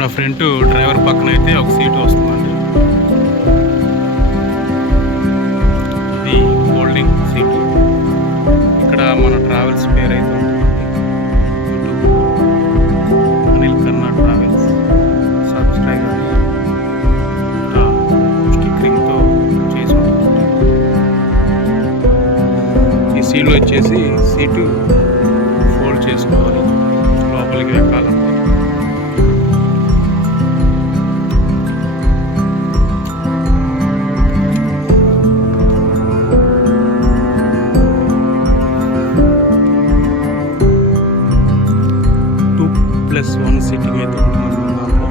ఇక్కడ front driver పక్కన అయితే ఒక సీటు వస్తుందండి. ఇది ఫోల్డింగ్ సీటు. ఇక్కడ మన ట్రావెల్స్ పేరు అయితే యూట్యూబ్ అనిల్ కన్నా ట్రావెల్స్ సబ్స్క్రైబ్ అని స్టిక్కరింగ్తో చేసి ఉంటుంది. ఈ సీట్లో వచ్చేసి సీటు ఫోల్డ్ చేసుకోవాలి, లోపలికి ఎక్కాలంటే. +1 సీటింగ్ అయితే ఉంటుంది దాంట్లో.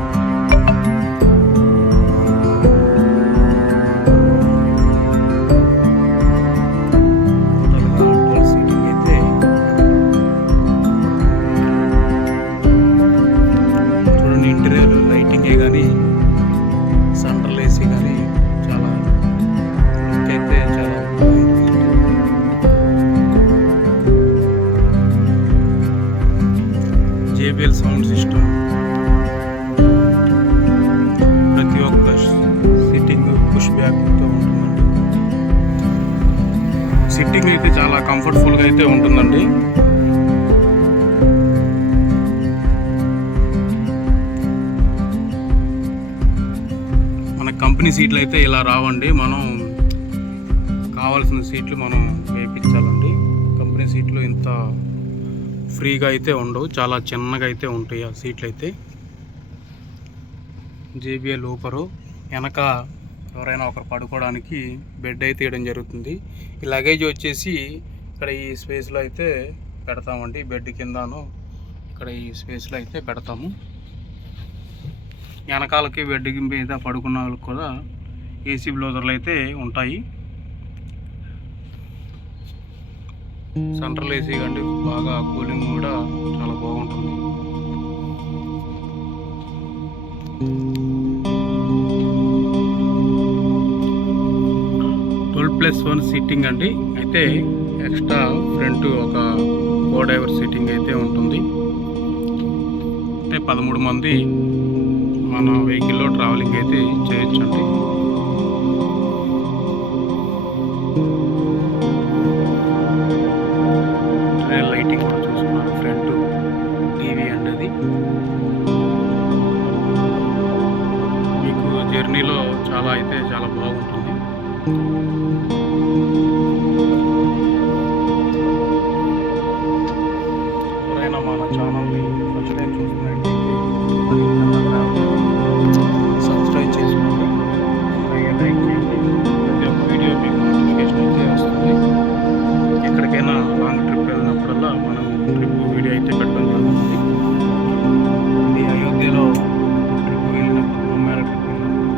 టోటల్గా 12 సీటింగ్ అయితే. చూడండి, ఇంటీరియర్ లైటింగే కానీ సెంట్రల్ ఏసీ కానీ చాలా లుక్ అయితే చాలా JBL సౌండ్ సిస్టమ్. ప్రతి ఒక్క సిట్టింగ్ పుష్ బ్యాక్తో ఉంటుందండి. సిట్టింగ్ అయితే చాలా కంఫర్టబుల్గా అయితే ఉంటుందండి. మన కంపెనీ సీట్లు అయితే ఇలా రావండి. మనం కావాల్సిన సీట్లు మనం వేయించాలండి. కంపెనీ సీట్లు ఇంత ఫ్రీగా అయితే ఉండవు, చాలా చిన్నగా అయితే ఉంటాయి ఆ సీట్లు అయితే. JBL ఊపరు. వెనక ఎవరైనా ఒకరు పడుకోవడానికి బెడ్ అయితే వేయడం జరుగుతుంది. ఈ లగేజ్ వచ్చేసి ఇక్కడ ఈ స్పేస్లో అయితే పెడతామండి. బెడ్ కిందను ఇక్కడ ఈ స్పేస్లో అయితే పెడతాము. వెనకాలకి బెడ్ మీద పడుకున్న వాళ్ళకి కూడా AC బ్లౌజర్లు అయితే ఉంటాయి. సెంట్రల్ ఏసీ కండి, బాగా కూలింగ్ కూడా చాలా బాగుంటుంది. +1 సీటింగ్ అండి. అయితే ఎక్స్ట్రా ఫ్రంట్ ఒక కో-డ్రైవర్ సీటింగ్ అయితే ఉంటుంది. అంటే 13 మంది మన వెహికల్లో ట్రావెలింగ్ అయితే చేయొచ్చండి. లైటింగ్ కూడా చూసుకున్నాను, ఫ్రంట్ టీవీ అండి. అది మీకు జర్నీలో చాలా అయితే చాలా బాగుంటుంది. ఎవరైనా మన ఛానల్ని ఫస్ట్ టైం చూస్తున్నట్టయితే సబ్స్క్రైబ్ చేసుకోండి, అలాగే లైక్ చేయండి. ప్రతి ఒక్క వీడియో మీకు నోటిఫికేషన్ అయితే వస్తుంది. ఎక్కడికైనా లాంగ్ ట్రిప్ వెళ్ళినప్పుడల్లా మనం ట్రిప్ వీడియో అయితే పెట్టడం జరుగుతుంది. ఇది అయోధ్యలో ట్రిప్ వెళ్ళినప్పుడు, మేర ట్రిప్ వెళ్ళినప్పుడు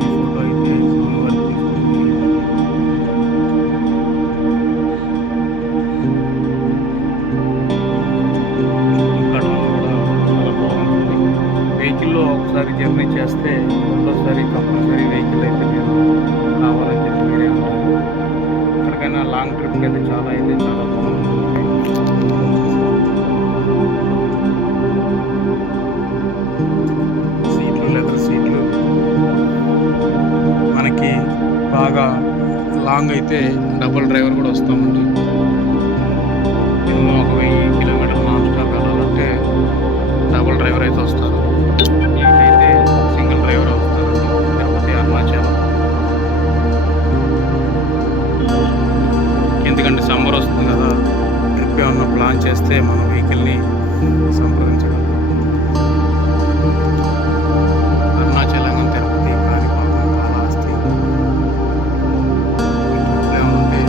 ఫోటో అయితే స్వామివారికి తీసుకుంటుంది. ఇక్కడ కూడా చాలా బాగుంటుంది. వెహికల్లో ఒకసారి జర్నీ చేస్తే రెండోసారి కంపల్సరీ వెహికల్ అయితే మీరు కావాలని చెప్పి మీరే ఉంటారు. ఎక్కడికైనా లాంగ్ ట్రిప్కి అయితే చాలా బాగుంటుంది. సీట్లు, లెదర్ సీట్లు. మనకి బాగా లాంగ్ అయితే డబుల్ డ్రైవర్ కూడా వస్తామండి. మినిమం ఒక 1000 కిలోమీటర్లు నాన్ స్టాప్ వెళ్ళాలంటే డబుల్ డ్రైవర్ అయితే వస్తారు. దీనికైతే సింగిల్ డ్రైవర్ వస్తారండి. తిరుపతి, అరుణాచలం. ఎందుకంటే సమ్మర్ వస్తుంది కదా, ట్రిప్ ఏమన్నా ప్లాన్ చేస్తే మన వెహికల్ని సంప్రదించడం. అరుణాచలం, తిరుపతి, కాణిపాకం, కాళహస్తి ట్రిప్లు ఏమైనా ఉంటే